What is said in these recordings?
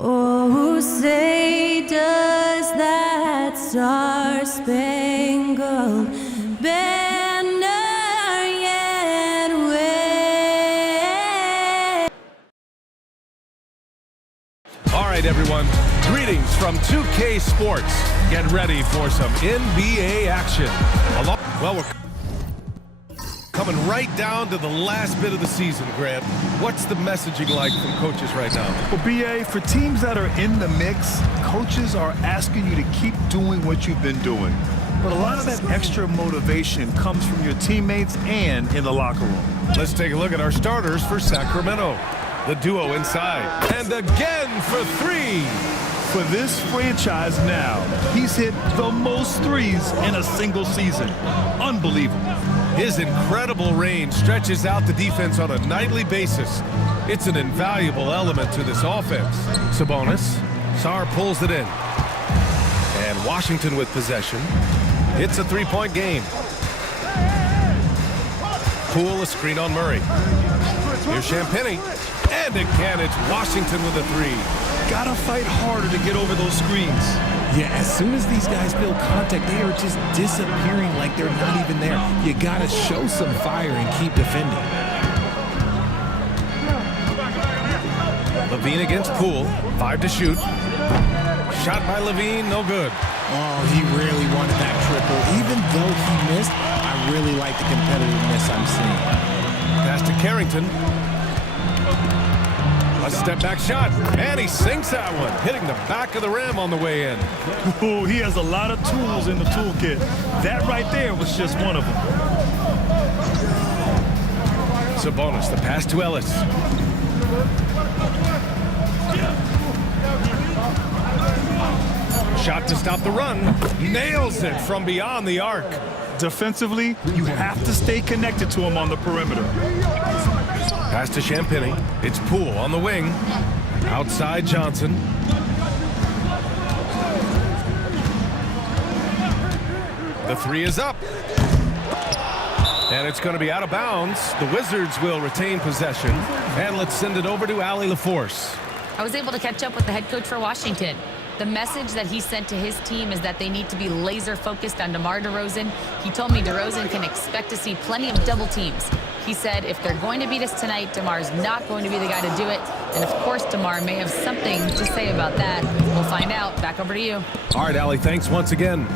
Oh, say does that star-spangled banner yet wave? All right, everyone. Greetings from 2K Sports. Get ready for some NBA action. Well, we're coming right down to the last bit of the season, Grant. What's the messaging like from coaches right now? Well, BA, for teams that are in the mix, coaches are asking you to keep doing what you've been doing. But a lot of that extra motivation comes from your teammates and in the locker room. Let's take a look at our starters for Sacramento. The duo inside. And again for three. For this franchise now, he's hit the most threes in a single season. Unbelievable. His incredible range stretches out the defense on a nightly basis. It's an invaluable element to this offense. Sabonis. Sarr pulls it in. And Washington with possession. It's a three-point game. Poole a screen on Murray. Here's Champagnie. And again, it's Washington with a three. Gotta fight harder to get over those screens. Yeah, as soon as these guys feel contact, they are just disappearing like they're not even there. You gotta show some fire and keep defending. LaVine against Poole. 5 to shoot. Shot by LaVine, no good. Oh, he really wanted that triple. Even though he missed, I really like the competitiveness I'm seeing. Pass to Carrington. A step-back shot, and he sinks that one, hitting the back of the rim on the way in. Ooh, he has a lot of tools in the toolkit. That right there was just one of them. Sabonis, the pass to Ellis. Shot to stop the run. Nails it from beyond the arc. Defensively, you have to stay connected to him on the perimeter. Pass to Champagnie. It's Poole on the wing. Outside Johnson. The three is up. And it's going to be out of bounds. The Wizards will retain possession. And let's send it over to Allie LaForce. I was able to catch up with the head coach for Washington. The message that he sent to his team is that they need to be laser focused on DeMar DeRozan. He told me DeRozan can expect to see plenty of double teams. He said if they're going to beat us tonight, DeMar's not going to be the guy to do it. And of course, DeMar may have something to say about that. We'll find out. Back over to you. All right, Allie, thanks once again.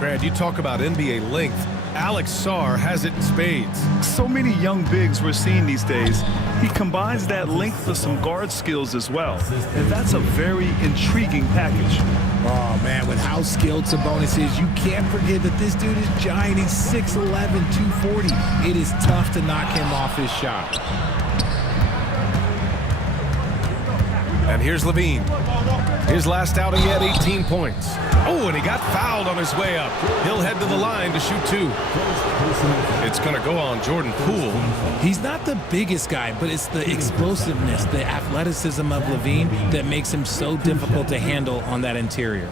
Grant, you talk about NBA length. Alex Sarr has it in spades. So many young bigs we're seeing these days. He combines that length with some guard skills as well. And that's a very intriguing package. Oh, man, with how skilled Sabonis is, you can't forget that this dude is giant. He's 6'11", 240. It is tough to knock him off his shot. And here's LaVine. His last outing, he had 18 points. Oh, and he got fouled on his way up. He'll head to the line to shoot 2. It's going to go on Jordan Poole. He's not the biggest guy, but it's the explosiveness, the athleticism of LaVine that makes him so difficult to handle on that interior.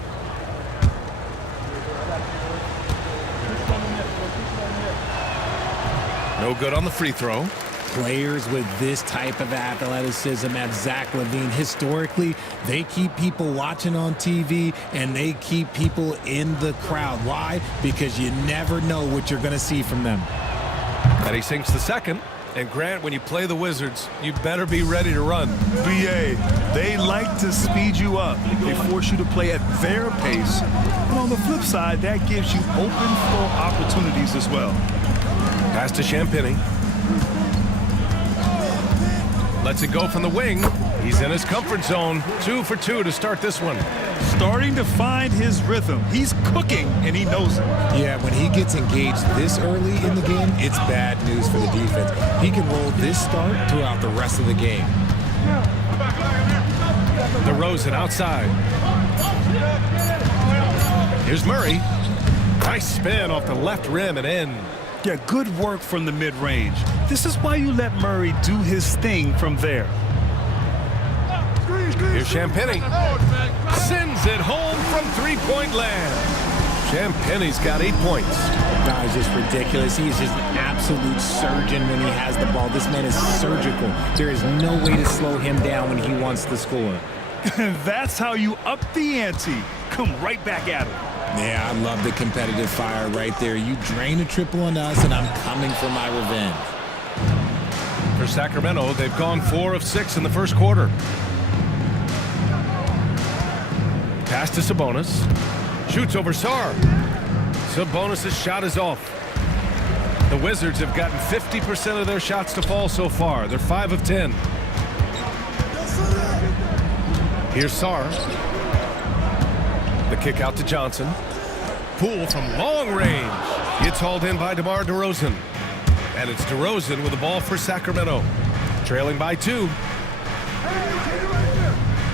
No good on the free throw. Players with this type of athleticism at Zach LaVine, historically, they keep people watching on TV and they keep people in the crowd. Why? Because you never know what you're going to see from them. And he sinks the second. And Grant, when you play the Wizards, you better be ready to run. BA, they like to speed you up. They force you to play at their pace. But on the flip side, that gives you open floor opportunities as well. Pass to Champagnie. Lets it go from the wing. He's in his comfort zone. 2 for 2 to start this one. Starting to find his rhythm. He's cooking, and he knows it. Yeah, when he gets engaged this early in the game, it's bad news for the defense. He can roll this start throughout the rest of the game. DeRozan outside. Here's Murray. Nice spin off the left rim and in. Yeah, good work from the mid-range. This is why you let Murray do his thing from there. Here's Champagnie. Sends it home from three-point land. Champagne's got 8 points. That is just ridiculous. He is just an absolute surgeon when he has the ball. This man is surgical. There is no way to slow him down when he wants to score. That's how you up the ante. Come right back at him. Yeah, I love the competitive fire right there. You drain a triple on us, and I'm coming for my revenge. For Sacramento, they've gone 4 of 6 in the first quarter. Pass to Sabonis. Shoots over Sarr. Sabonis' shot is off. The Wizards have gotten 50% of their shots to fall so far. They're 5 of 10. Here's Sarr. The kick out to Johnson. Poole from long range. It's hauled in by DeMar DeRozan. And it's DeRozan with the ball for Sacramento. Trailing by 2.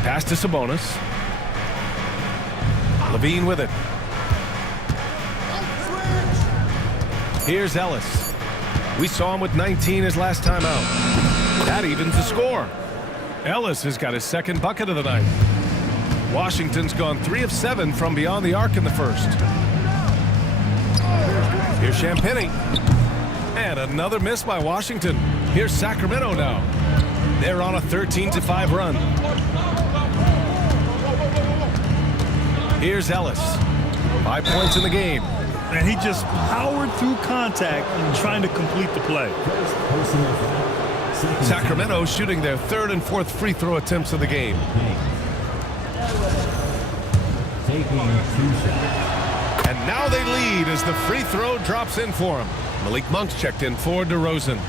Pass to Sabonis. Levine with it. Here's Ellis. We saw him with 19 his last time out. That evens the score. Ellis has got his second bucket of the night. Washington's gone 3 of 7 from beyond the arc in the first. Here's Champagnie. And another miss by Washington. Here's Sacramento now. They're on a 13-5 run. Here's Ellis. 5 points in the game. And he just powered through contact trying to complete the play. Sacramento shooting their 3rd and 4th free throw attempts of the game. And now they lead as the free throw drops in for him. Malik Monk's checked in for DeRozan.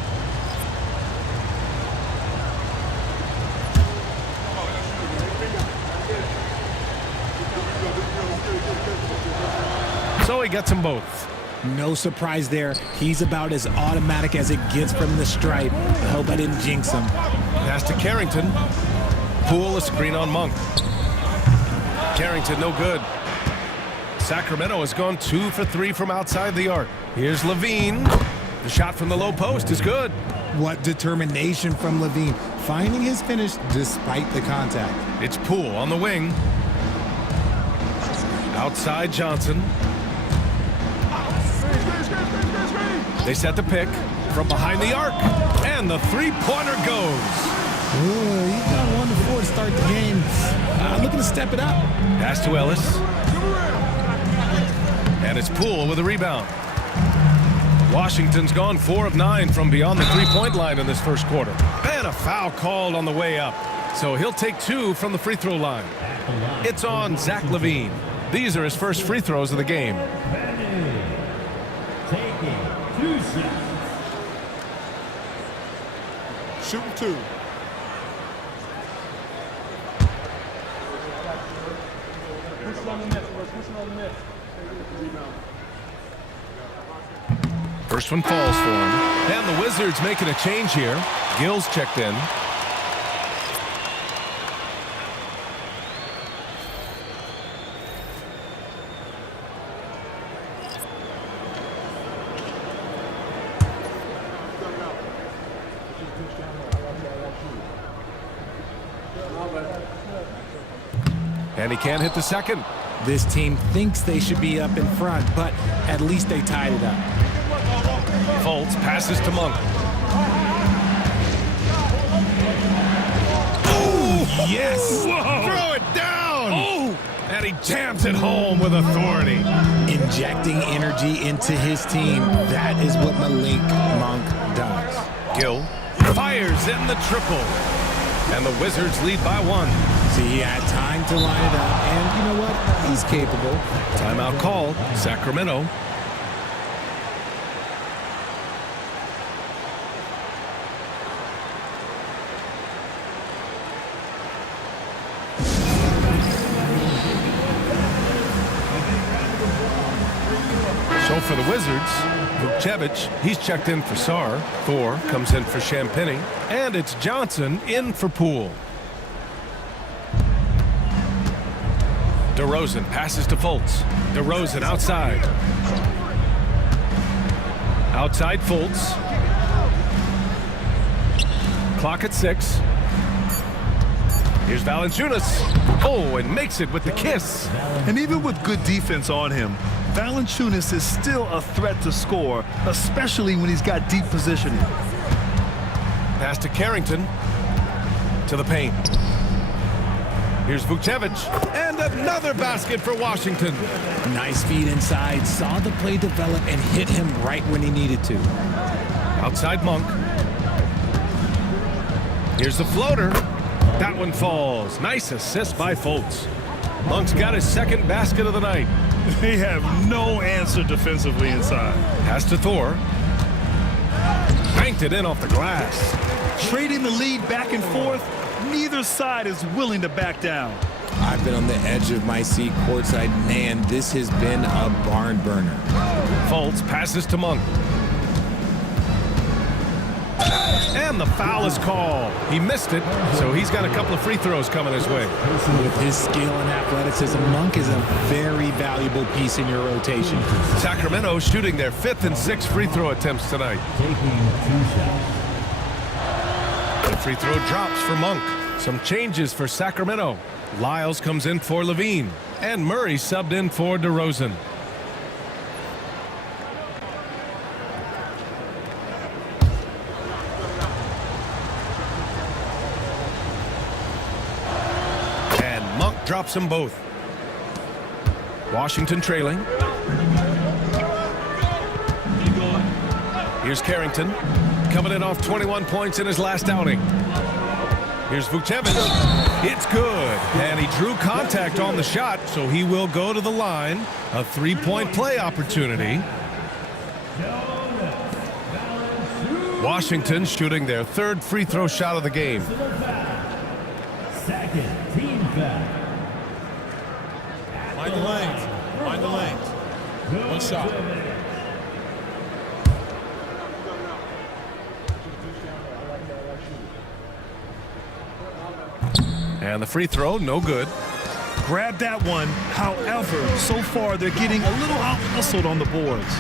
So he gets them both. No surprise there. He's about as automatic as it gets from the stripe. I hope I didn't jinx him. Pass to Carrington. Poole, a screen on Monk. Carrington no good. Sacramento has gone 2 for 3 from outside the arc. Here's Levine. The shot from the low post is good. What determination from Levine, finding his finish despite the contact. It's Poole on the wing. Outside Johnson. They set the pick from behind the arc, and the three-pointer goes. Ooh, he's got 1 to 4 to start the game. Looking to step it up. Pass to Ellis. And it's Poole with a rebound. Washington's gone 4 of 9 from beyond the three-point line in this first quarter. And a foul called on the way up. So he'll take 2 from the free throw line. It's on Zach LaVine. These are his first free throws of the game. Taking 2 shots. Shooting 2. First one falls for him. And the Wizards making a change here. Gill's checked in. And he can't hit the second. This team thinks they should be up in front, but at least they tied it up. Fultz passes to Monk. Oh, yes! Whoa. Throw it down! Oh! And he jams it home with authority. Injecting energy into his team. That is what Malik Monk does. Gill fires in the triple. And the Wizards lead by 1. See, he had time to line it up, and you know what? He's capable. Timeout called. Sacramento. So for the Wizards, Vukcevic, he's checked in for Sarr. Thor comes in for Champagnie. And it's Johnson in for Poole. DeRozan passes to Fultz. DeRozan outside. Outside Fultz. Clock at 6. Here's Valanciunas. Oh, and makes it with the kiss. And even with good defense on him, Valanciunas is still a threat to score, especially when he's got deep positioning. Pass to Carrington. To the paint. Here's Vucevic. And another basket for Washington. Nice feed inside. Saw the play develop and hit him right when he needed to. Outside Monk. Here's the floater. That one falls. Nice assist by Fultz. Monk's got his second basket of the night. They have no answer defensively inside. Pass to Thor. Banked it in off the glass. Trading the lead back and forth, neither side is willing to back down. I've been on the edge of my seat courtside. Man, this has been a barn burner. Fultz passes to Monk. And the foul is called. He missed it, so he's got a couple of free throws coming his way. With his skill and athleticism, Monk is a very valuable piece in your rotation. Sacramento shooting their 5th and 6th free throw attempts tonight. Taking 2 shots. The free throw drops for Monk. Some changes for Sacramento. Lyles comes in for Levine, and Murray subbed in for DeRozan. Drops them both. Washington trailing. Here's Carrington. Coming in off 21 points in his last outing. Here's Vucevic. It's good. And he drew contact on the shot, so he will go to the line. A 3-point play opportunity. Washington shooting their 3rd free throw shot of the game. Second team foul. Mind the lanes. Mind the lanes. One shot. And the free throw, no good. Grab that one. However, so far they're getting a little out-hustled on the boards.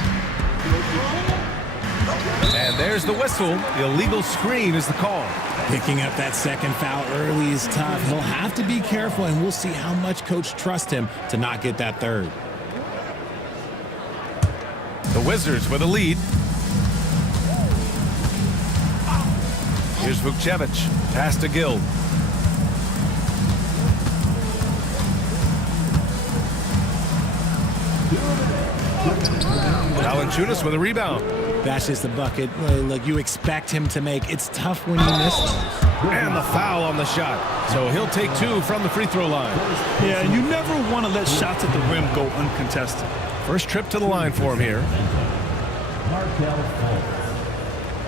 And there's the whistle. The illegal screen is the call. Picking up that second foul early is tough. He'll have to be careful, and we'll see how much coach trusts him to not get that third. The Wizards with a lead. Here's Vucevic. Pass to Gill. Valanciunas with a rebound. That's just a bucket like you expect him to make. It's tough when you miss those. And the foul on the shot. So he'll take 2 from the free throw line. Yeah, and you never want to let shots at the rim go uncontested. First trip to the line for him here. Markel Fultz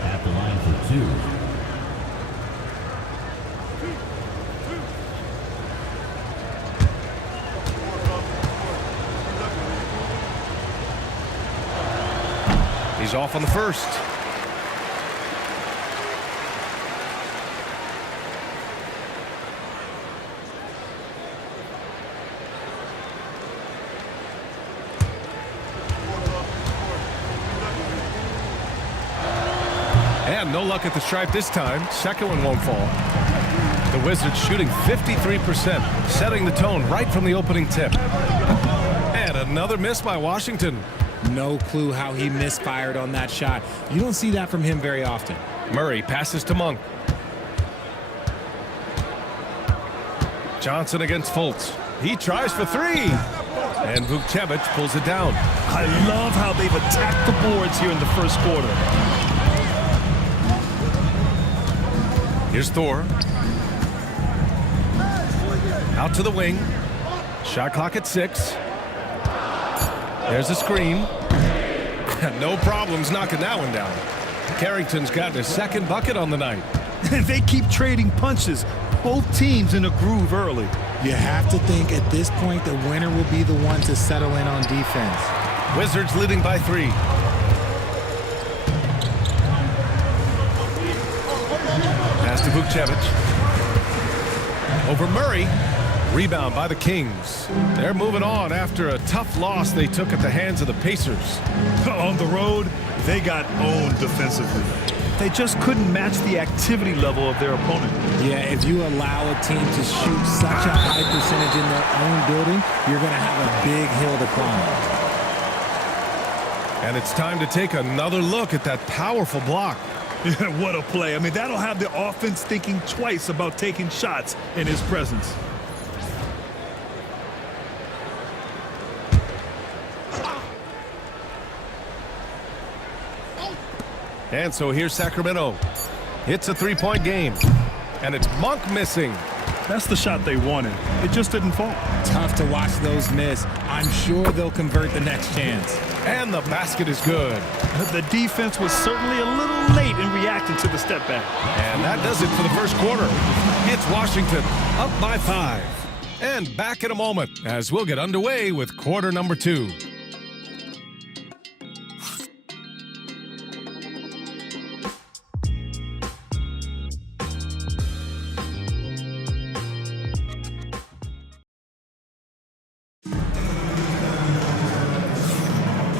at the line for 2. He's off on the first. And no luck at the stripe this time. Second one won't fall. The Wizards shooting 53%, setting the tone right from the opening tip. And another miss by Washington. No clue how he misfired on that shot. You don't see that from him very often. Murray passes to Monk. Johnson against Fultz. He tries for 3. And Vucevic pulls it down. I love how they've attacked the boards here in the first quarter. Here's Thor. Out to the wing. Shot clock at 6. There's a screen. No problems knocking that one down. Carrington's got his second bucket on the night. They keep trading punches. Both teams in a groove early. You have to think at this point the winner will be the one to settle in on defense. Wizards leading by 3. Pass to Vucevic. Over Murray. Rebound by the Kings. They're moving on after a tough loss they took at the hands of the Pacers. On the road, they got owned defensively. They just couldn't match the activity level of their opponent. Yeah, if you allow a team to shoot such a high percentage in their own building, you're going to have a big hill to climb. And it's time to take another look at that powerful block. What a play. I mean, that'll have the offense thinking twice about taking shots in his presence. And so here's Sacramento. It's a three-point game. And it's Monk missing. That's the shot they wanted. It just didn't fall. Tough to watch those miss. I'm sure they'll convert the next chance. And the basket is good. The defense was certainly a little late in reacting to the step back. And that does it for the first quarter. It's Washington up by 5. And back in a moment as we'll get underway with quarter number 2.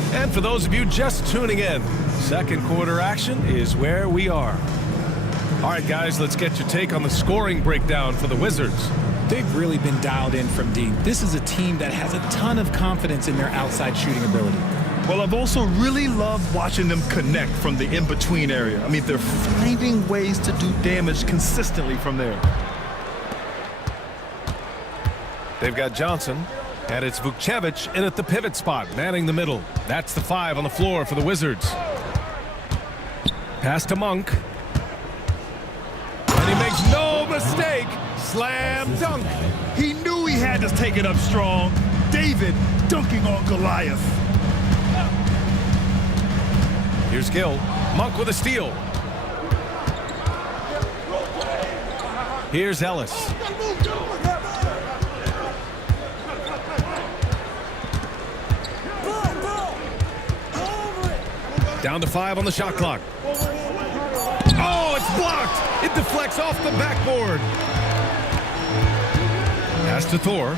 And for those of you just tuning in, second quarter action is where we are. All right, guys, let's get your take on the scoring breakdown for the Wizards. They've really been dialed in from deep. This is a team that has a ton of confidence in their outside shooting ability. Well, I've also really loved watching them connect from the in-between area. I mean, they're finding ways to do damage consistently from there. They've got Johnson, and it's Vukcevic in at the pivot spot, manning the middle. That's the 5 on the floor for the Wizards. Pass to Monk. And he makes no mistake. Slam dunk. He knew he had to take it up strong. David dunking on Goliath. Here's Gill. Monk with a steal. Here's Ellis. Down to 5 on the shot clock. Oh, it's blocked. It deflects off the backboard. Pass to Thor.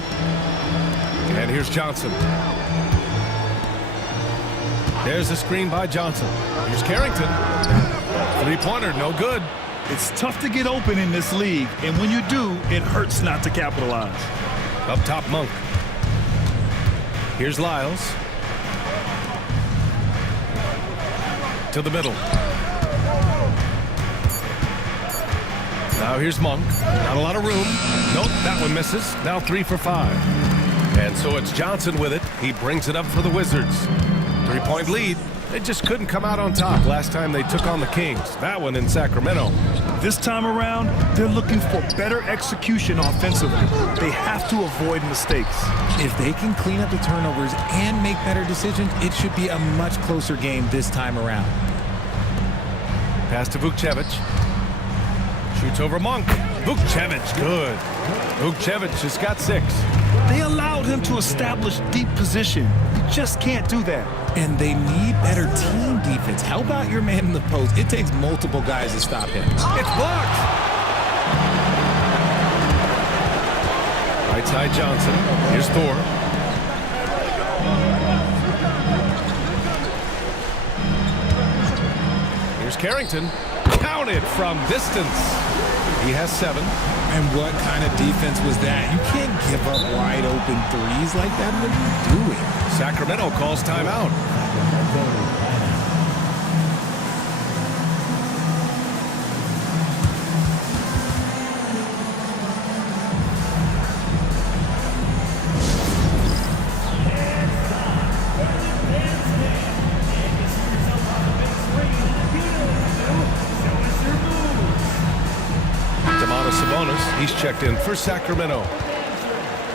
And here's Johnson. There's a screen by Johnson. Here's Carrington. Three-pointer, no good. It's tough to get open in this league, and when you do, it hurts not to capitalize. Up top, Monk. Here's Lyles. To the middle. Now here's Monk. Not a lot of room. Nope, that one misses. Now 3 for 5. And so it's Johnson with it. He brings it up for the Wizards. 3-point lead. They just couldn't come out on top last time they took on the Kings. That one in Sacramento. This time around, they're looking for better execution offensively. They have to avoid mistakes. If they can clean up the turnovers and make better decisions, it should be a much closer game this time around. Pass to Vukcevic. Shoots over Monk. Vukcevic, good. Vukcevic has got 6. They allowed him to establish deep position. You just can't do that. And they need better team defense. How about your man in the post? It takes multiple guys to stop him. It's blocked. Right side Johnson. Here's Thor. Here's Carrington. Counted from distance. He has 7. And what kind of defense was that? You can't give up wide open threes like that. What are you doing? Sacramento calls timeout. He's checked in for Sacramento.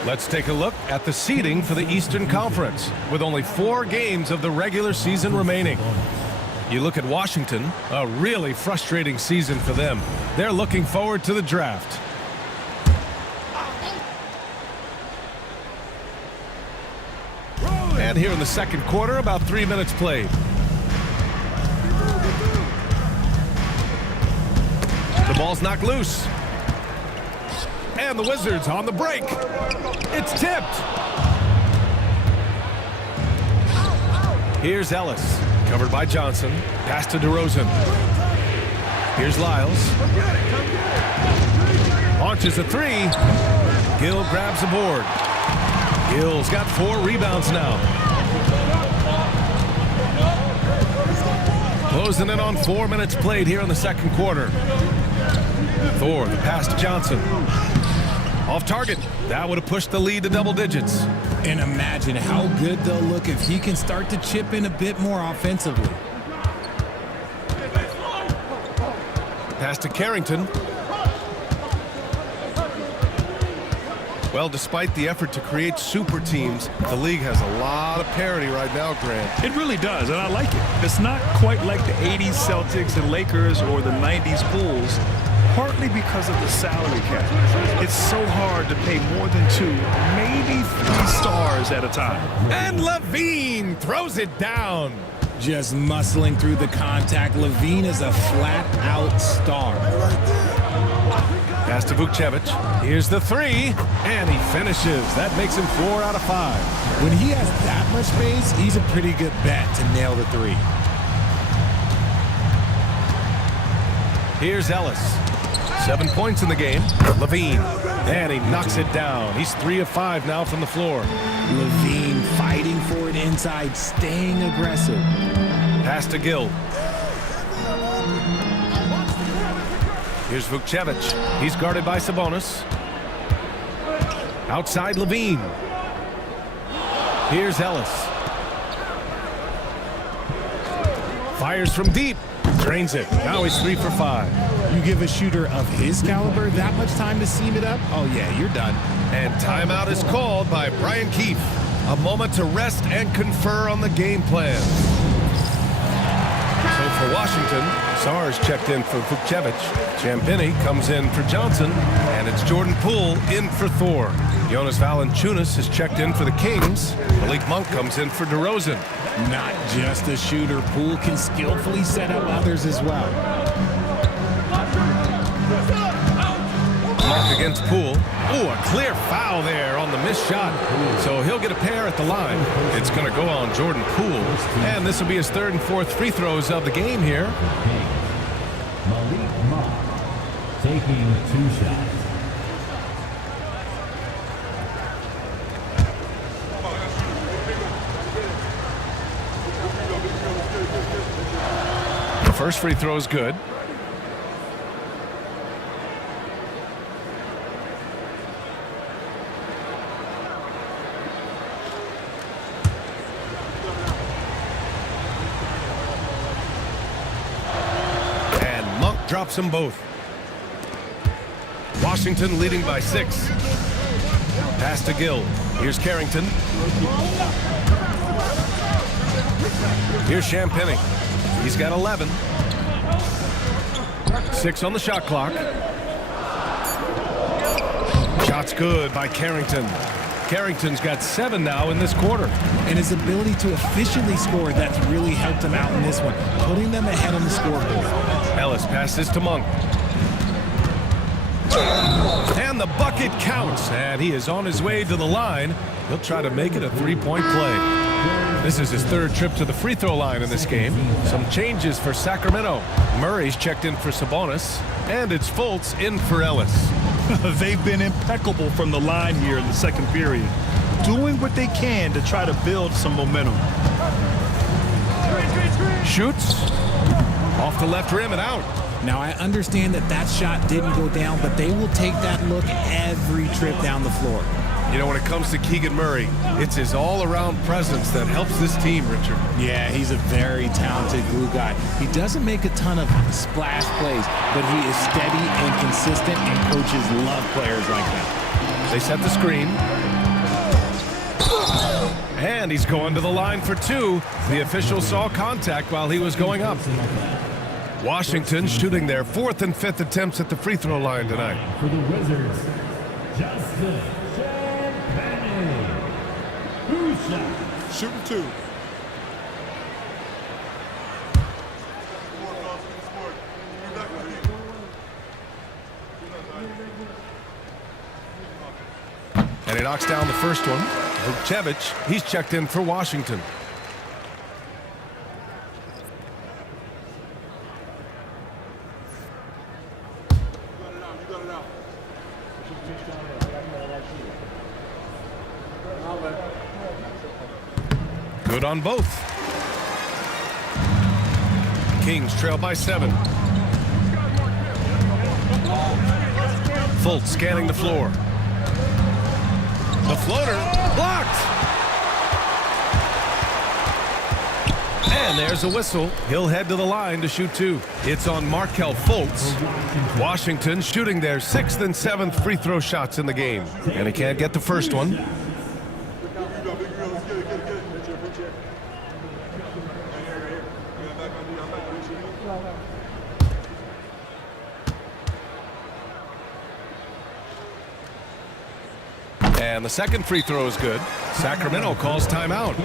Let's take a look at the seeding for the Eastern Conference with only 4 games of the regular season remaining. You look at Washington, a really frustrating season for them. They're looking forward to the draft. And here in the second quarter, about 3 minutes played. The ball's knocked loose. And the Wizards on the break. It's tipped. Here's Ellis. Covered by Johnson. Pass to DeRozan. Here's Lyles. Launches a 3. Gill grabs the board. Gill's got 4 rebounds now. Closing in on 4 minutes played here in the second quarter. Thor, the pass to Johnson. Off target. That would have pushed the lead to double digits. And imagine how good they'll look if he can start to chip in a bit more offensively. Pass to Carrington. Well, despite the effort to create super teams, the league has a lot of parity right now, Grant. It really does, and I like it. It's not quite like the 80s Celtics and Lakers or the 90s Bulls, partly because of the salary cap. It's so hard to pay more than 2, maybe 3 stars at a time. And Levine throws it down. Just muscling through the contact. Levine is a flat-out star. Pass to Vukcevic. Here's the 3, and he finishes. That makes him 4 out of 5. When he has that much space, he's a pretty good bet to nail the 3. Here's Ellis. 7 points in the game. Levine, and he knocks it down. He's 3 of 5 now from the floor. Levine fighting for it inside, staying aggressive. Pass to Gill. Here's Vukcevic. He's guarded by Sabonis. Outside Levine. Here's Ellis. Fires from deep. Drains it. Now he's 3 for 5. You give a shooter of his caliber that much time to seam it up? Oh, yeah, you're done. And timeout is called by Brian Keefe. A moment to rest and confer on the game plan. So for Washington, Sars checked in for Vukcevic. Champagny comes in for Johnson. And it's Jordan Poole in for Thor. Jonas Valanciunas has checked in for the Kings. Malik Monk comes in for DeRozan. Not just a shooter. Poole can skillfully set up others as well. Monk against Poole. Ooh, a clear foul there on the missed shot. So he'll get a pair at the line. It's going to go on Jordan Poole. And this will be his 3rd and 4th free throws of the game here. Malik Monk taking 2 shots. The first free throw is good. Drops them both. Washington leading by 6. Pass to Gill. Here's Carrington. Here's Champagny. He's got 11. 6 on the shot clock. Shot's good by Carrington. Carrington's got 7 now in this quarter. And his ability to efficiently score, that's really helped him out in this one, putting them ahead on the scoreboard. Ellis passes to Monk. And the bucket counts. And he is on his way to the line. He'll try to make it a 3-point play. This is his 3rd trip to the free throw line in this game. Some changes for Sacramento. Murray's checked in for Sabonis. And it's Fultz in for Ellis. They've been impeccable from the line here in the second period, doing what they can to try to build some momentum. Shoots. Off the left rim and out. Now, I understand that that shot didn't go down, but they will take that look every trip down the floor. You know, when it comes to Keegan Murray, it's his all-around presence that helps this team, Richard. Yeah, he's a very talented glue guy. He doesn't make a ton of splash plays, but he is steady and consistent, and coaches love players like that. They set the screen. And he's going to the line for 2. The official saw contact while he was going up. Washington shooting their 4th and 5th attempts at the free throw line tonight. For the Wizards, Justin Champagny. 2 shots. Shooting 2. And he knocks down the first one. Vukcevic, he's checked in for Washington. Good on both. Kings trail by 7. Fultz scanning the floor. The floater blocked. And there's a whistle. He'll head to the line to shoot 2. It's on Markelle Fultz. Washington shooting their 6th and 7th free throw shots in the game. And he can't get the first one. And the second free throw is good. Sacramento calls timeout.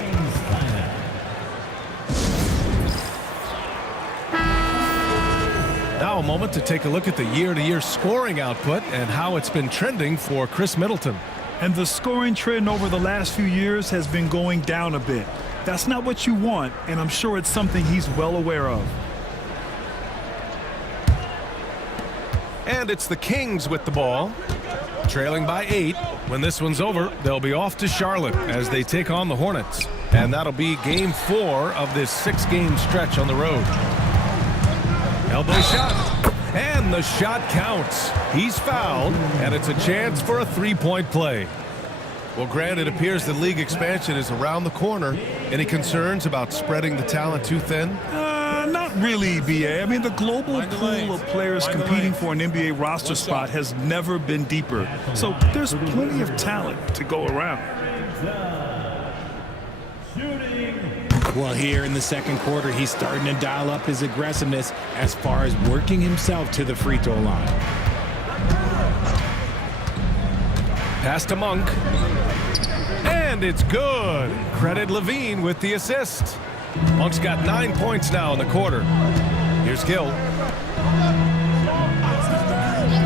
Now a moment to take a look at the year-to-year scoring output and how it's been trending for Chris Middleton. And the scoring trend over the last few years has been going down a bit. That's not what you want, and I'm sure it's something he's well aware of. And it's the Kings with the ball, trailing by 8. When this one's over, they'll be off to Charlotte as they take on the Hornets. And that'll be game 4 of this 6-game stretch on the road. Elbow shot, and the shot counts. He's fouled, and it's a chance for a 3-point play. Well, Grant, it appears the league expansion is around the corner. Any concerns about spreading the talent too thin? Not really, BA. I mean, the global pool of players competing for an NBA roster spot has never been deeper. So there's plenty of talent to go around. Well, here in the second quarter, he's starting to dial up his aggressiveness as far as working himself to the free throw line. Pass to Monk. And it's good. Credit Levine with the assist. Monk's got 9 points now in the quarter. Here's Gill.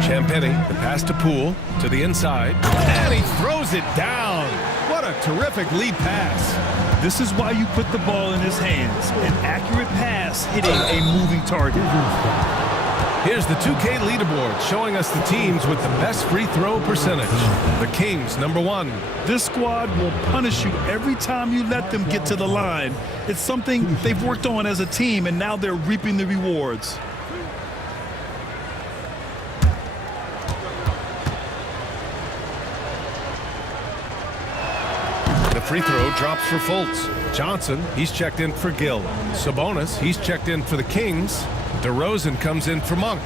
Champagny, the pass to Poole, to the inside. And he throws it down. What a terrific lead pass. This is why you put the ball in his hands. An accurate pass hitting a moving target. Here's the 2K leaderboard showing us the teams with the best free throw percentage. The Kings, number 1. This squad will punish you every time you let them get to the line. It's something they've worked on as a team, and now they're reaping the rewards. The free throw drops for Fultz. Johnson, he's checked in for Gill. Sabonis, he's checked in for the Kings. DeRozan comes in for Monk.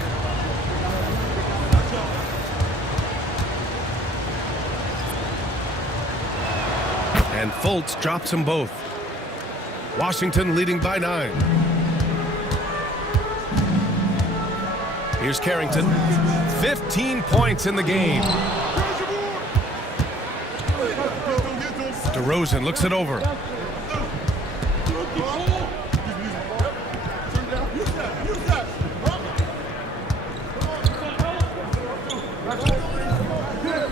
And Fultz drops them both. Washington leading by 9. Here's Carrington. 15 points in the game. DeRozan looks it over.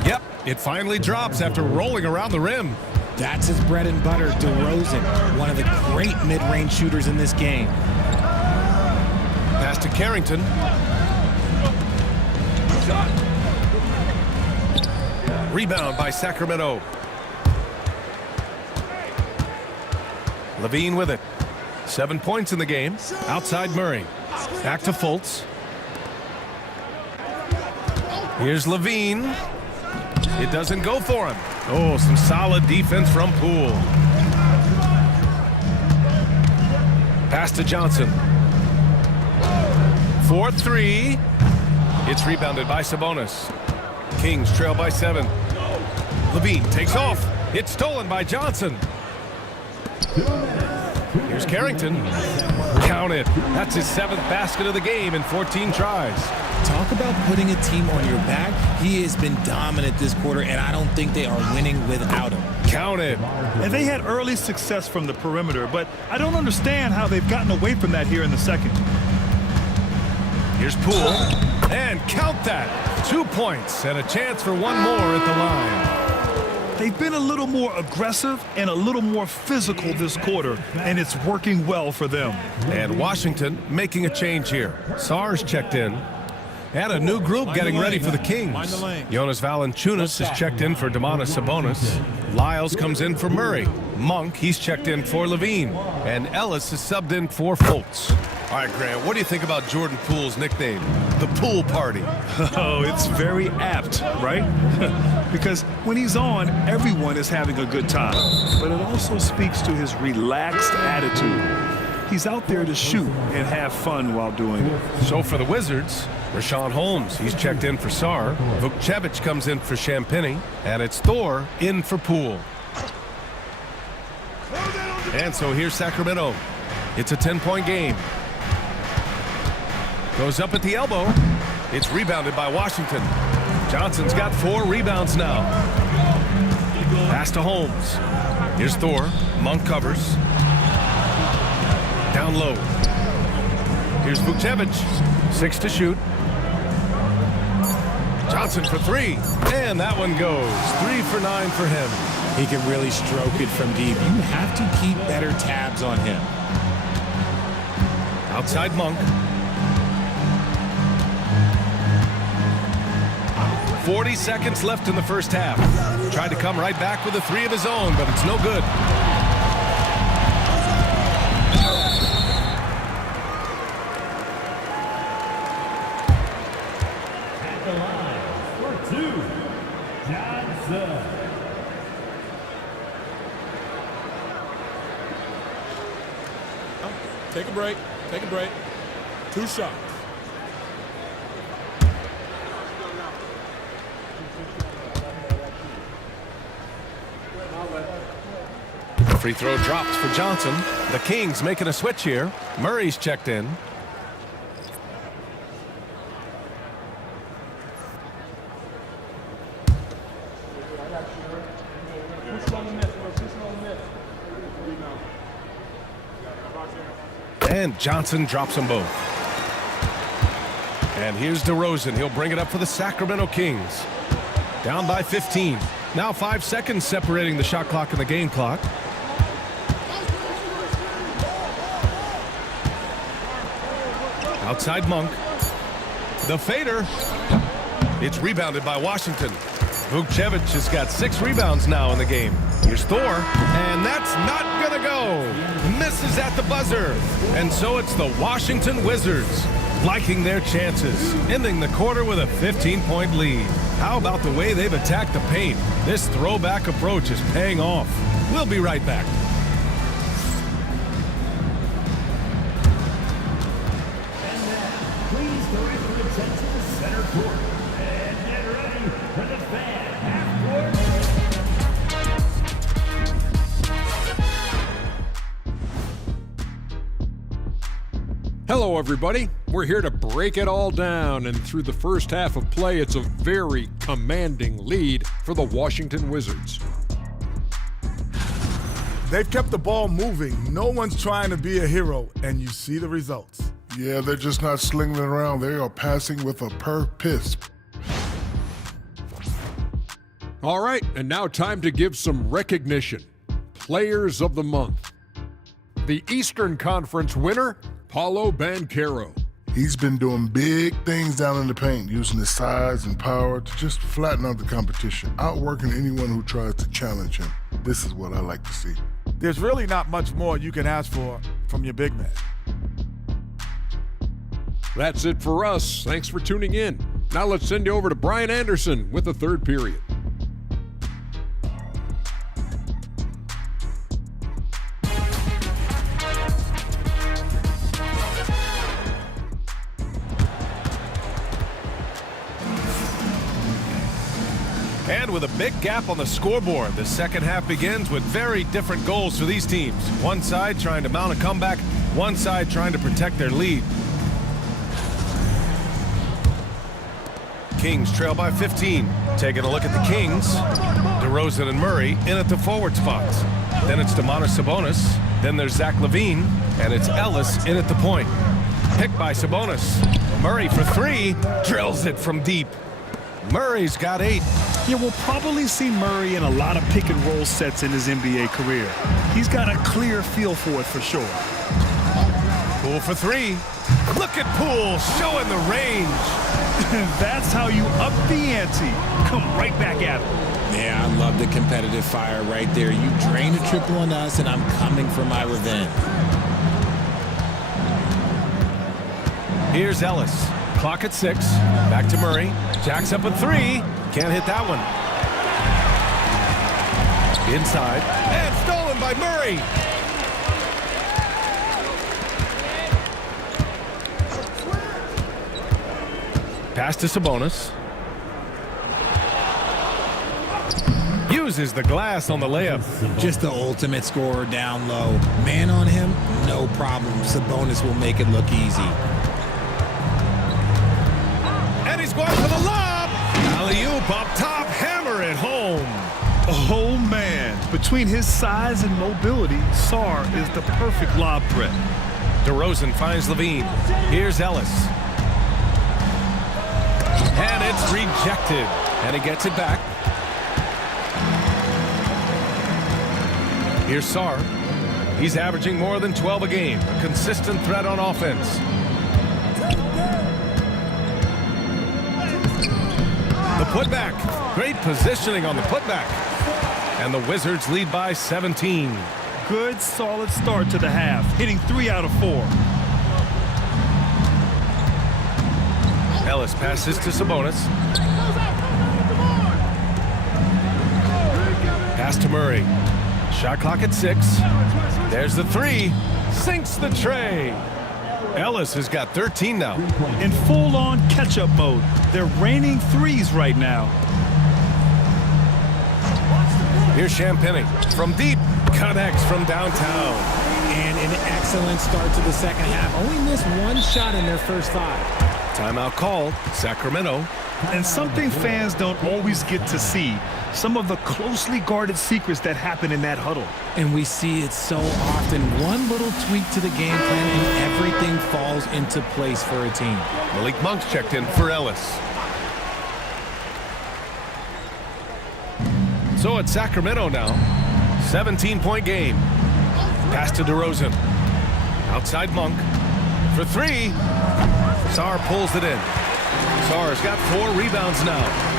Yep, it finally drops after rolling around the rim. That's his bread and butter, DeRozan, one of the great mid-range shooters in this game. Pass to Carrington. Rebound by Sacramento. Levine with it. 7 points in the game. Outside Murray. Back to Fultz. Here's Levine. It doesn't go for him. Oh, some solid defense from Poole. Pass to Johnson. 4-3. It's rebounded by Sabonis. Kings trail by 7. Levine takes off. It's stolen by Johnson. Here's Carrington. Count it. That's his 7th basket of the game in 14 tries. Talk about putting a team on your back. He has been dominant this quarter, and I don't think they are winning without him. Count it. And they had early success from the perimeter, but I don't understand how they've gotten away from that here in the second. Here's Poole. And count that. 2 points and a chance for one more at the line. They've been a little more aggressive and a little more physical this quarter, and it's working well for them. And Washington making a change here. Sarge checked in. And a new group getting ready for the Kings. Jonas Valanciunas is checked in for Domantas Sabonis. Lyles comes in for Murray. Monk, he's checked in for Levine. And Ellis is subbed in for Fultz. All right, Grant, what do you think about Jordan Poole's nickname, the Pool Party? Oh, it's very apt, right? Because when he's on, everyone is having a good time. But it also speaks to his relaxed attitude. He's out there to shoot and have fun while doing it. So for the Wizards, Rashawn Holmes, he's checked in for Sarr. Vukcevic comes in for Champagny. And it's Thor in for Poole. And so here's Sacramento. It's a 10-point game. Goes up at the elbow. It's rebounded by Washington. Johnson's got 4 rebounds now. Pass to Holmes. Here's Thor. Monk covers. Down low. Here's Vukcevic. 6 to shoot. Johnson for 3. And that one goes. 3 for 9 for him. He can really stroke it from deep. You have to keep better tabs on him. Outside Monk. 40 seconds left in the first half. Tried to come right back with a 3 of his own, but it's no good. At the line for 2, Johnson. Take a break. Take a break. 2 shots. Free throw drops for Johnson. The Kings making a switch here. Murray's checked in. And Johnson drops them both. And here's DeRozan. He'll bring it up for the Sacramento Kings. Down by 15. Now 5 seconds separating the shot clock and the game clock. Outside Monk. The fader. It's rebounded by Washington. Vukcevic has got 6 rebounds now in the game. Here's Thor. And that's not going to go. Misses at the buzzer. And so it's the Washington Wizards liking their chances, ending the quarter with a 15-point lead. How about the way they've attacked the paint? This throwback approach is paying off. We'll be right back. Please direct your attention to center court. And get ready for the fan half-court. Hello, everybody. We're here to break it all down, and through the first half of play, it's a very commanding lead for the Washington Wizards. They've kept the ball moving. No one's trying to be a hero, and you see the results. Yeah, they're just not slinging it around. They are passing with a purpose. All right, and now time to give some recognition. Players of the Month. The Eastern Conference winner, Paolo Banchero. He's been doing big things down in the paint, using his size and power to just flatten out the competition, outworking anyone who tries to challenge him. This is what I like to see. There's really not much more you can ask for from your big man. That's it for us. Thanks for tuning in. Now let's send you over to Brian Anderson with the third period. And with a big gap on the scoreboard, the second half begins with very different goals for these teams. One side trying to mount a comeback, one side trying to protect their lead. Kings trail by 15. Taking a look at the Kings. DeRozan and Murray in at the forward spots. Then it's Domantas Sabonis. Then there's Zach LaVine. And it's Ellis in at the point. Picked by Sabonis. Murray for 3. Drills it from deep. Murray's got 8. Yeah, we'll probably see Murray in a lot of pick and roll sets in his NBA career. He's got a clear feel for it for sure. Poole for 3. Look at Poole showing the range. That's how you up the ante. Come right back at him. Yeah, I love the competitive fire right there. You drain a triple on us, and I'm coming for my revenge. Here's Ellis. Clock at 6. Back to Murray. Jacks up a 3. Can't hit that one. Inside. And stolen by Murray. Pass to Sabonis. Uses the glass on the layup. Just the ultimate scorer down low. Man on him, no problem. Sabonis will make it look easy. And he's going for the lob. Alley-oop up top. Hammer it home. Oh, man. Between his size and mobility, Sarr is the perfect lob threat. DeRozan finds Levine. Here's Ellis. And it's rejected. And he gets it back. Here's Sarr. He's averaging more than 12 a game. A consistent threat on offense. The putback. Great positioning on the putback. And the Wizards lead by 17. Good, solid start to the half, hitting 3 out of 4. Ellis passes to Sabonis. Pass to Murray. Shot clock at 6. There's the 3. Sinks the tray. Ellis has got 13 now. In full-on catch-up mode. They're raining threes right now. Here's Champagny from deep. Connects from downtown. And an excellent start to the second half. Only missed one shot in their first 5. Timeout called. Sacramento. And something fans don't always get to see. Some of the closely guarded secrets that happen in that huddle. And we see it so often. One little tweak to the game plan and everything falls into place for a team. Malik Monk's checked in for Ellis. So it's Sacramento now. 17-point game. Pass to DeRozan. Outside Monk. For 3. Sarr pulls it in. Sarr's got 4 rebounds now.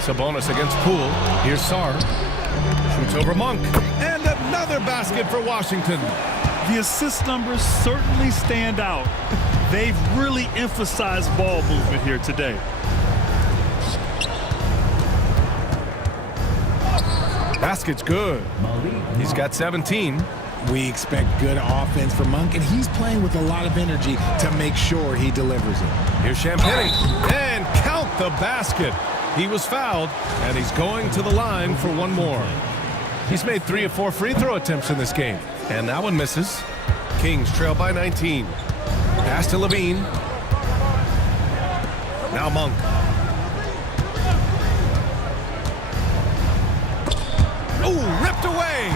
Sabonis against Poole. Here's Sarr. Shoots over Monk. And another basket for Washington. The assist numbers certainly stand out. They've really emphasized ball movement here today. Basket's good. He's got 17. We expect good offense from Monk, and he's playing with a lot of energy to make sure he delivers it. Here's Champagny. And count the basket. He was fouled, and he's going to the line for one more. He's made 3 of 4 free throw attempts in this game, and that one misses. Kings trail by 19. Pass to Levine. Now Monk. Oh, ripped away.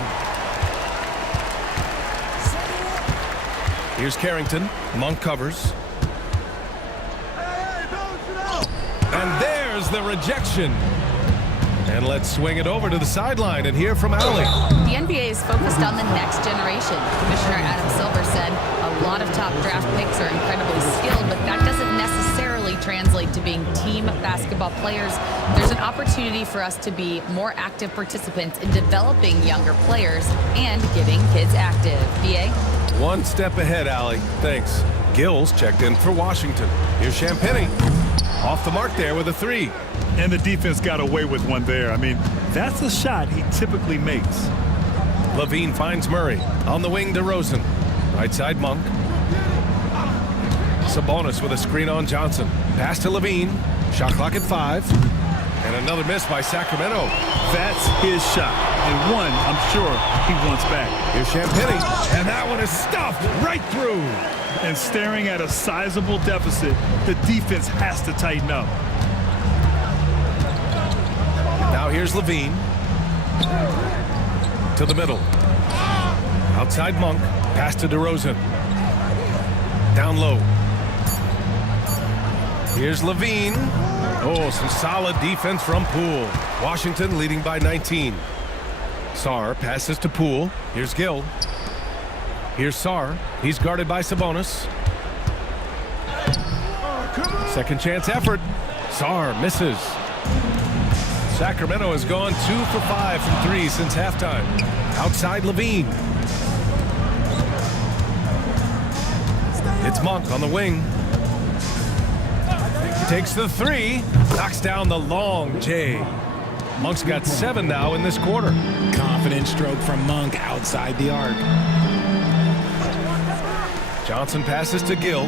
Here's Carrington. Monk covers. And there's the rejection. And let's swing it over to the sideline and hear from Allie. The NBA is focused on the next generation. Commissioner Adam Silver said a lot of top draft picks are incredibly skilled, but that doesn't necessarily translate to being team basketball players. There's an opportunity for us to be more active participants in developing younger players and getting kids active. BA? One step ahead, Allie. Thanks. Gills checked in for Washington. Here's Champagny. Off the mark there with a 3. And the defense got away with one there. I mean, that's a shot he typically makes. Levine finds Murray. On the wing, DeRozan. Right side, Monk. Sabonis with a screen on Johnson. Pass to Levine. Shot clock at 5. And another miss by Sacramento. That's his shot. And one, I'm sure, he wants back. Here's Champagny. And that one is stuffed right through. And staring at a sizable deficit, the defense has to tighten up. Now here's Levine. To the middle. Outside Monk. Pass to DeRozan. Down low. Here's Levine. Oh, some solid defense from Poole. Washington leading by 19. Sarr passes to Poole. Here's Gill. Here's Sarr. He's guarded by Sabonis. Second chance effort. Sarr misses. Sacramento has gone 2 for 5 from 3 since halftime. Outside Levine. It's Monk on the wing. Takes the three. Knocks down the long J. Monk's got 7 now in this quarter. Confident stroke from Monk outside the arc. Johnson passes to Gill.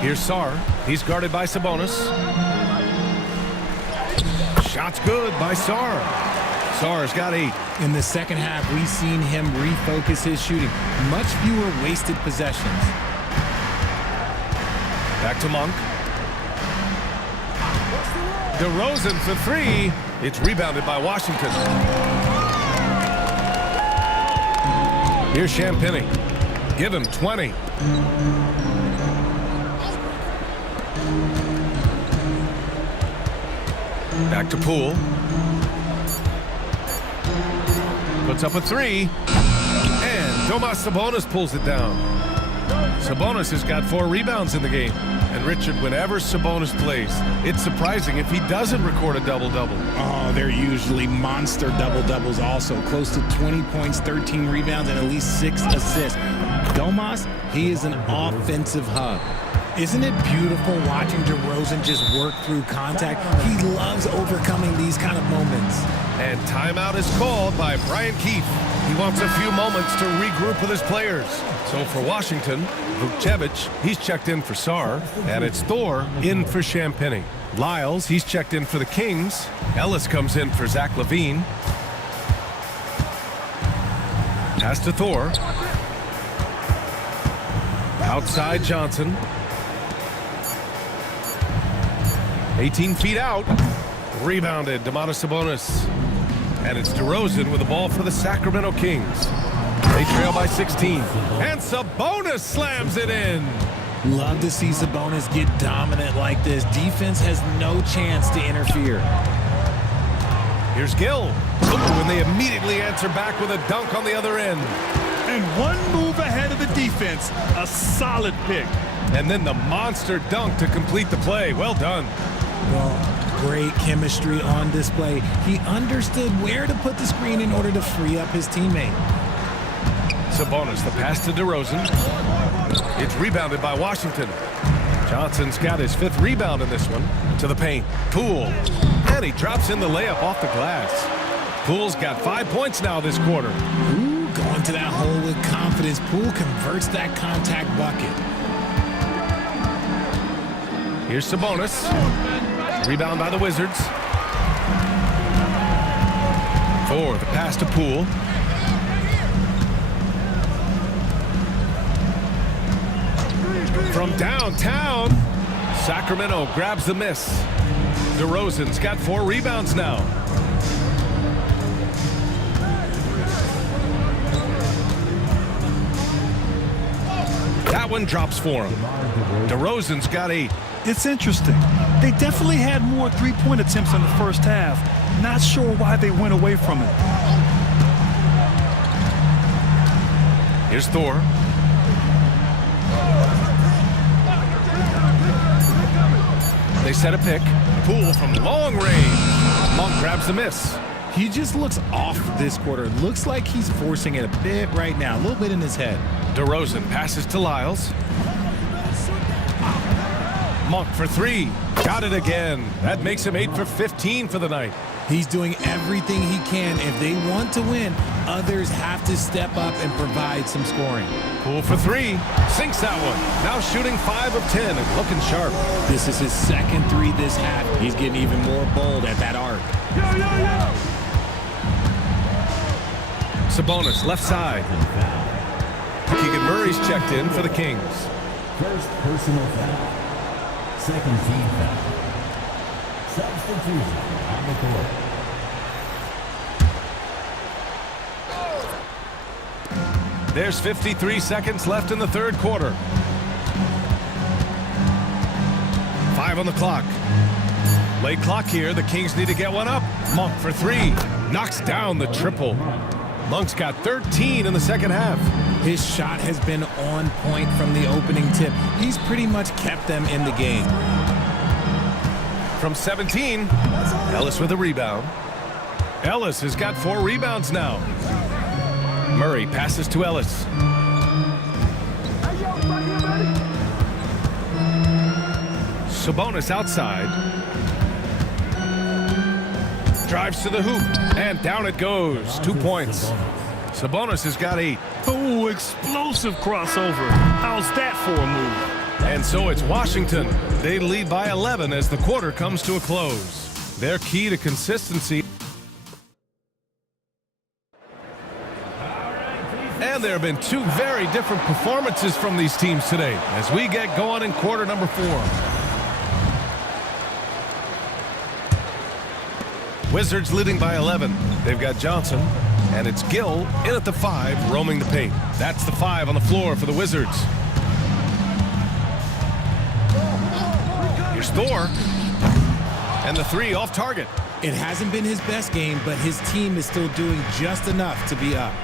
Here's Sarr. He's guarded by Sabonis. Shot's good by Sarr. Sarr's got 8. In the second half, we've seen him refocus his shooting. Much fewer wasted possessions. Back to Monk. DeRozan for 3. It's rebounded by Washington. Here's Champagnie. Give him 20. Back to Poole. Puts up a 3. And Domas Sabonis pulls it down. Sabonis has got 4 rebounds in the game. And Richard, whenever Sabonis plays, it's surprising if he doesn't record a double-double. Oh, they're usually monster double-doubles also. Close to 20 points, 13 rebounds, and at least 6 assists. Domas, he is an offensive hub. Isn't it beautiful watching DeRozan just work through contact? He loves overcoming these kind of moments. And timeout is called by Brian Keefe. He wants a few moments to regroup with his players. So for Washington, Vukcevic, he's checked in for Sarr, and it's Thor in for Champagnie. Lyles, he's checked in for the Kings. Ellis comes in for Zach LaVine. Pass to Thor. Outside Johnson. 18 feet out. Rebounded, Domantas Sabonis. And it's DeRozan with the ball for the Sacramento Kings. They trail by 16. And Sabonis slams it in. Love to see Sabonis get dominant like this. Defense has no chance to interfere. Here's Gill. And they immediately answer back with a dunk on the other end. And one move ahead of the defense. A solid pick. And then the monster dunk to complete the play. Well done. Well, great chemistry on display. He understood where to put the screen in order to free up his teammate. Sabonis, the pass to DeRozan. It's rebounded by Washington. Johnson's got his 5th rebound in this one. To the paint. Poole. And he drops in the layup off the glass. Poole's got 5 points now this quarter. Ooh, going to that hole with confidence. Poole converts that contact bucket. Here's Sabonis. Rebound by the Wizards. Thor, the pass to Poole. From downtown, Sacramento grabs the miss. DeRozan's got 4 rebounds now. That one drops for him. DeRozan's got 8. It's interesting. They definitely had more three-point attempts in the first half. Not sure why they went away from it. Here's Thor. They set a pick. Poole from long range. Monk grabs the miss. He just looks off this quarter. Looks like he's forcing it a bit right now. A little bit in his head. DeRozan passes to Lyles. Monk for 3. Got it again. That makes him 8 for 15 for the night. He's doing everything he can. If they want to win, others have to step up and provide some scoring. Poole for 3. Sinks that one. Now shooting 5 of 10 and looking sharp. This is his 2nd 3 this half. He's getting even more bold at that arc. Sabonis left side. Keegan Murray's checked in for the Kings. First personal foul. Second team foul. Substitution on the court. There's 53 seconds left in the 3rd quarter. 5 on the clock. Late clock here. The Kings need to get one up. Monk for 3. Knocks down the triple. Monk's got 13 in the second half. His shot has been on point from the opening tip. He's pretty much kept them in the game. From 17, Ellis with a rebound. Ellis has got 4 rebounds now. Murray passes to Ellis. Sabonis outside. Drives to the hoop, and down it goes. 2 points. Sabonis has got 8. Oh, explosive crossover. How's that for a move? And so it's Washington. They lead by 11 as the quarter comes to a close. Their key to consistency. And there have been 2 very different performances from these teams today as we get going in quarter number 4. Wizards leading by 11. They've got Johnson, and it's Gill in at the 5, roaming the paint. That's the 5 on the floor for the Wizards. Here's Thor, and the 3 off target. It hasn't been his best game, but his team is still doing just enough to be up.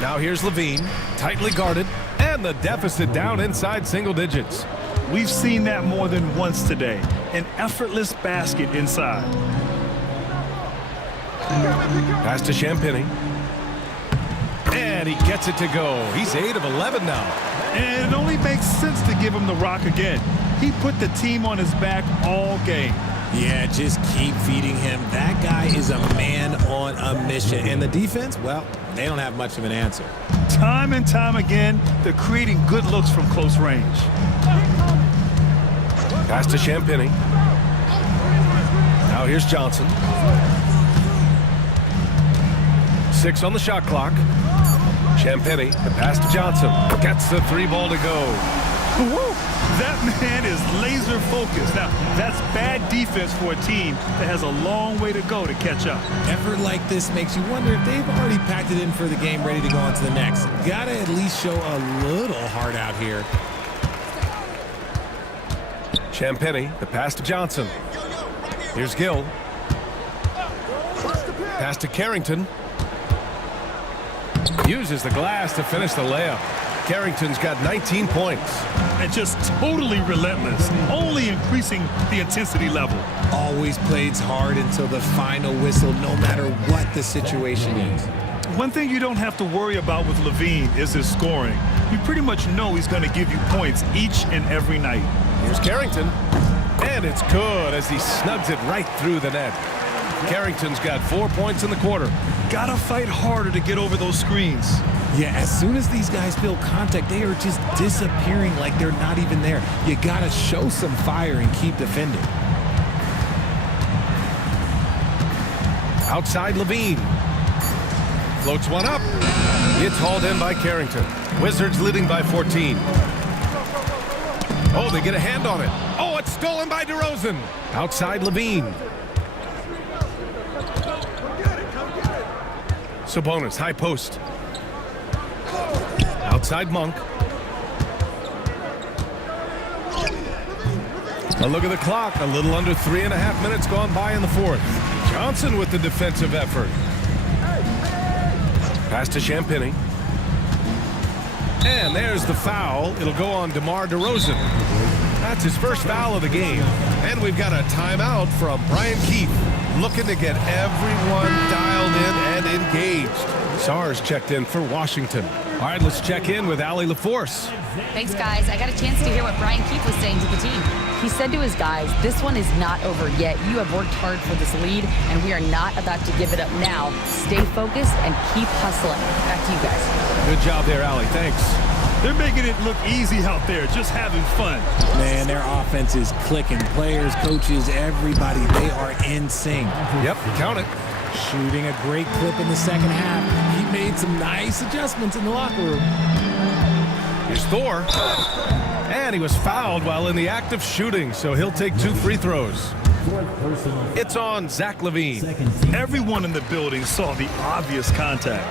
Now here's Levine, tightly guarded, and the deficit down inside single digits. We've seen that more than once today. An effortless basket inside. Pass to Champagny. And he gets it to go. He's 8 of 11 now. And it only makes sense to give him the rock again. He put the team on his back all game. Yeah, just keep feeding him. That guy is a man on a mission. And the defense, well, they don't have much of an answer. Time and time again, they're creating good looks from close range. Pass to Champagny. Now here's Johnson. 6 on the shot clock. Champagny, the pass to Johnson. Gets the 3 ball to go. Woo! That man is laser focused. Now, that's bad defense for a team that has a long way to go to catch up. Effort like this makes you wonder if they've already packed it in for the game, ready to go on to the next. Gotta at least show a little heart out here. Champagny, the pass to Johnson. Here's Gill. Pass to Carrington. Uses the glass to finish the layup. Carrington's got 19 points. And just totally relentless, only increasing the intensity level. Always plays hard until the final whistle, no matter what the situation is. One thing you don't have to worry about with Levine is his scoring. You pretty much know he's going to give you points each and every night. Here's Carrington. And it's good as he snugs it right through the net. Carrington's got 4 points in the quarter. Gotta fight harder to get over those screens. Yeah, as soon as these guys feel contact, they are just disappearing like they're not even there. You gotta show some fire and keep defending. Outside Levine. Floats one up. It's hauled in by Carrington. Wizards leading by 14. Oh, they get a hand on it. Oh, it's stolen by DeRozan. Outside Levine. Sabonis, high post. Outside Monk. A look at the clock. A little under 3.5 minutes gone by in the 4th. Johnson with the defensive effort. Pass to Champagny. And there's the foul. It'll go on DeMar DeRozan. That's his first foul of the game. And we've got a timeout from Brian Keefe, looking to get everyone dialed in and engaged. SARS checked in for Washington. All right, let's check in with Allie LaForce. Thanks, guys. I got a chance to hear what Brian Keefe was saying to the team. He said to his guys, this one is not over yet. You have worked hard for this lead, and we are not about to give it up now. Stay focused and keep hustling. Back to you guys. Good job there, Allie. Thanks. They're making it look easy out there, just having fun. Man, their offense is clicking. Players, coaches, everybody, they are in sync. Yep, count it. Shooting a great clip in the second half. He made some nice adjustments in the locker room. Here's Thor. And he was fouled while in the act of shooting, so he'll take 2 free throws. It's on Zach LaVine. Everyone in the building saw the obvious contact.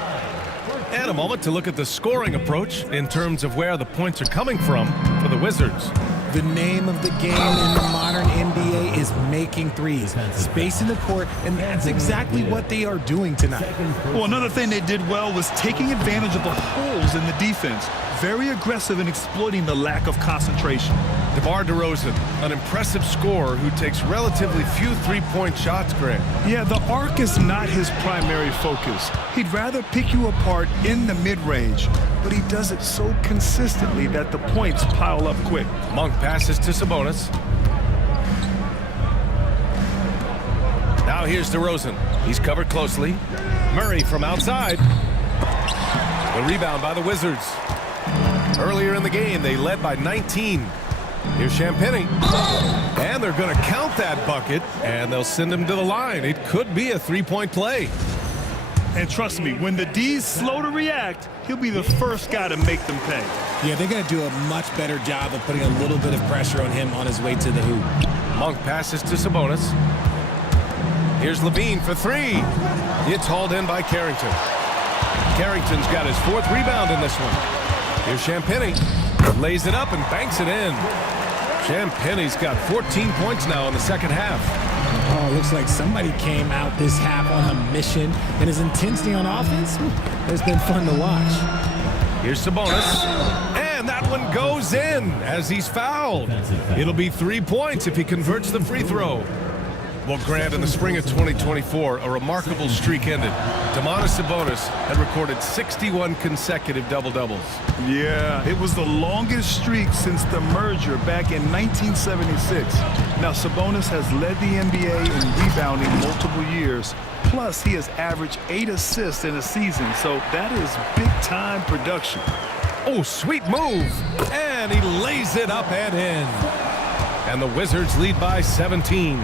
And a moment to look at the scoring approach in terms of where the points are coming from for the Wizards. The name of the game in the modern NBA is making threes, spacing the court, and that's exactly what they are doing tonight. Well, another thing they did well was taking advantage of the holes in the defense. Very aggressive in exploiting the lack of concentration. DeMar DeRozan, an impressive scorer who takes relatively few three-point shots, Greg. Yeah, the arc is not his primary focus. He'd rather pick you apart in the mid-range. but he does it so consistently that the points pile up quick. Monk passes to Sabonis. Now here's DeRozan. He's covered closely. Murray from outside. The rebound by the Wizards. Earlier in the game, they led by 19. Here's Champagnie. And they're going to count that bucket, and they'll send him to the line. It could be a three-point play. And trust me, when the D's slow to react, he'll be the first guy to make them pay. Yeah, they're going to do a much better job of putting a little bit of pressure on him on his way to the hoop. Monk passes to Sabonis. Here's Levine for three. It's hauled in by Carrington. Carrington's got his fourth rebound in this one. Here's Champagnie. Lays it up and banks it in. Champagnie's got 14 points now in the second half. Oh, looks like somebody came out this half on a mission, and his intensity on offense has been fun to watch. Here's Sabonis, and that one goes in as he's fouled. It'll be 3 points if he converts the free throw. Well, Grant, in the spring of 2024, a remarkable streak ended. Domantas Sabonis had recorded 61 consecutive double-doubles. Yeah, it was the longest streak since the merger back in 1976. Now, Sabonis has led the NBA in rebounding multiple years. Plus, he has averaged 8 assists in a season, so that is big-time production. Oh, sweet move. And he lays it up and in. And the Wizards lead by 17.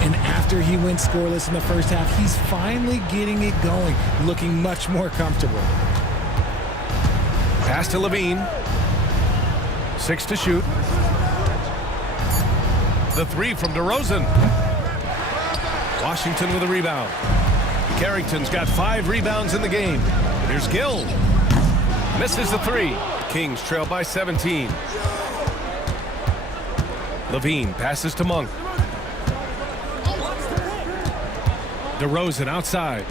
And after he went scoreless in the first half, he's finally getting it going, looking much more comfortable. Pass to Levine. 6 to shoot. The three from DeRozan. Washington with a rebound. Carrington's got 5 rebounds in the game. Here's Gill. Misses the three. Kings trail by 17. Levine passes to Monk. DeRozan outside.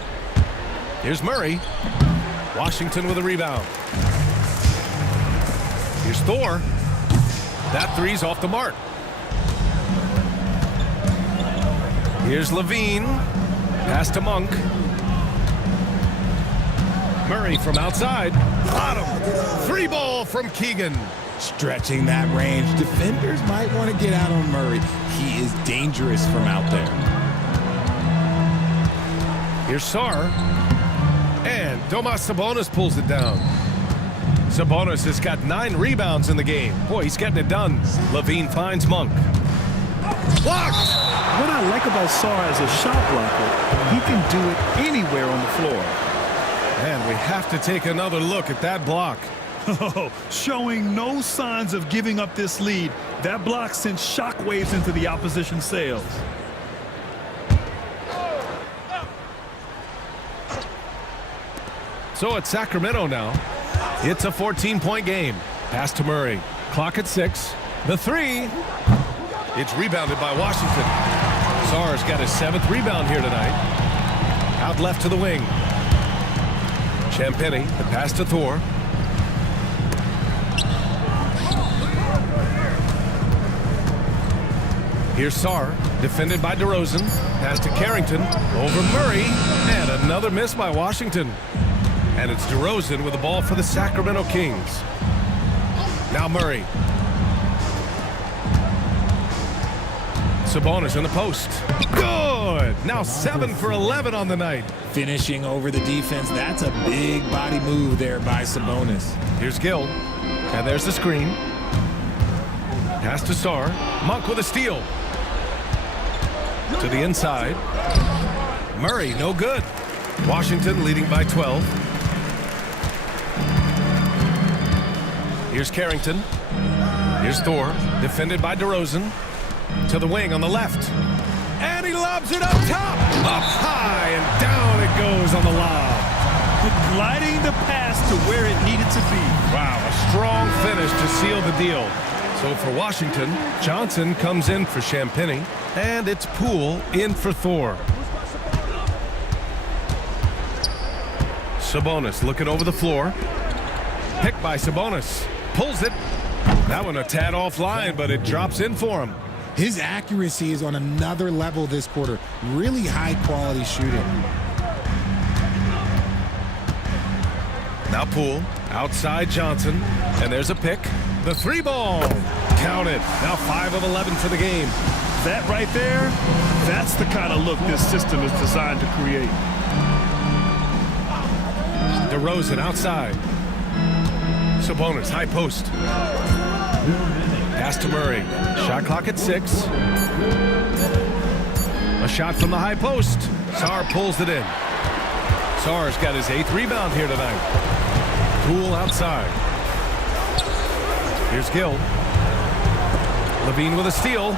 Here's Murray. Washington with a rebound. Here's Thor. That three's off the mark. Here's Levine. Pass to Monk. Murray from outside. Bottom. 3-ball from Keegan. Stretching that range. Defenders might want to get out on Murray. He is dangerous from out there. Here's Sarr. And Domas Sabonis pulls it down. Sabonis has got 9 rebounds in the game. Boy, he's getting it done. Levine finds Monk. Blocked! What I like about Sarr as a shot blocker, he can do it anywhere on the floor. And we have to take another look at that block. Showing no signs of giving up this lead. That block sent shockwaves into the opposition sails. So it's Sacramento now. It's a 14-point game. Pass to Murray. Clock at 6. The three. It's rebounded by Washington. Sarr's got his 7th rebound here tonight. Out left to the wing. Champagnie, the pass to Thor. Here's Sarr, defended by DeRozan. Pass to Carrington, over Murray, and another miss by Washington. And it's DeRozan with the ball for the Sacramento Kings. Now Murray. Sabonis in the post. Good! Now 7 for 11 on the night. Finishing over the defense. That's a big body move there by Sabonis. Here's Gill. And there's the screen. Pass to Sarr. Monk with a steal. To the inside. Murray, no good. Washington leading by 12. Here's Carrington. Here's Thor, defended by DeRozan. To the wing on the left. And he lobs it up top. Up high and down it goes on the lob. Gliding the pass to where it needed to be. Wow, a strong finish to seal the deal. So for Washington, Johnson comes in for Champagnie. And it's Poole in for Thor. Sabonis looking over the floor. Picked by Sabonis. Pulls it. That one a tad offline, but it drops in for him. His accuracy is on another level this quarter. Really high quality shooting. Now Poole Outside Johnson, and there's a pick. The 3 ball. Count it. Now 5 of 11 for the game. That right there, that's the kind of look this system is designed to create. DeRozan outside. Sabonis, high post. Pass to Murray. Shot clock at 6. A shot from the high post. Sarr pulls it in. Sarr's got his 8th rebound here tonight. Poole outside. Here's Gill. Levine with a steal.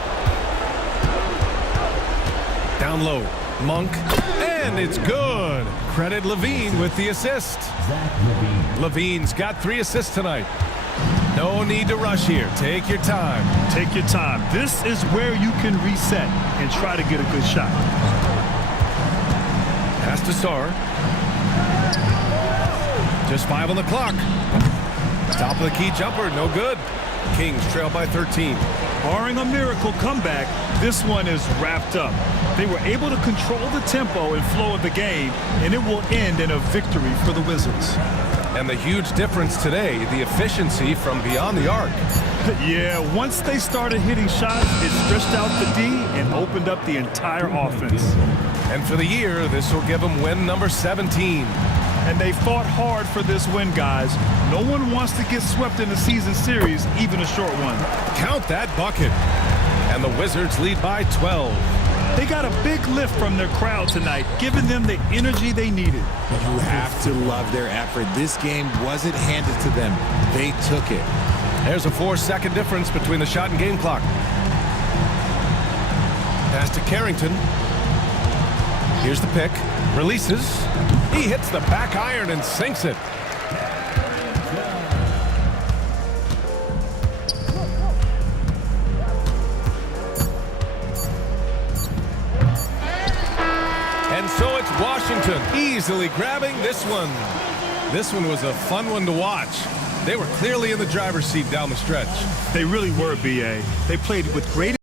Down low. Monk. And it's good. Credit Levine with the assist. Levine's got 3 assists tonight. No need to rush here. Take your time. Take your time. This is where you can reset and try to get a good shot. Pass to Sarr. Just 5 on the clock. Top of the key jumper, no good. Kings trail by 13. Barring a miracle comeback, this one is wrapped up. They were able to control the tempo and flow of the game, and it will end in a victory for the Wizards. And the huge difference today, the efficiency from beyond the arc. Yeah, once they started hitting shots, it stretched out the D and opened up the entire offense. And for the year, this will give them win number 17. And they fought hard for this win, guys. No one wants to get swept in the season series, even a short one. Count that bucket. And the Wizards lead by 12. They got a big lift from their crowd tonight, giving them the energy they needed. You have to love their effort. This game wasn't handed to them. They took it. There's a 4-second difference between the shot and game clock. Pass to Carrington. Here's the pick. Releases. He hits the back iron and sinks it. And so it's Washington easily grabbing this one. This one was a fun one to watch. They were clearly in the driver's seat down the stretch. They really were, B.A. They played with great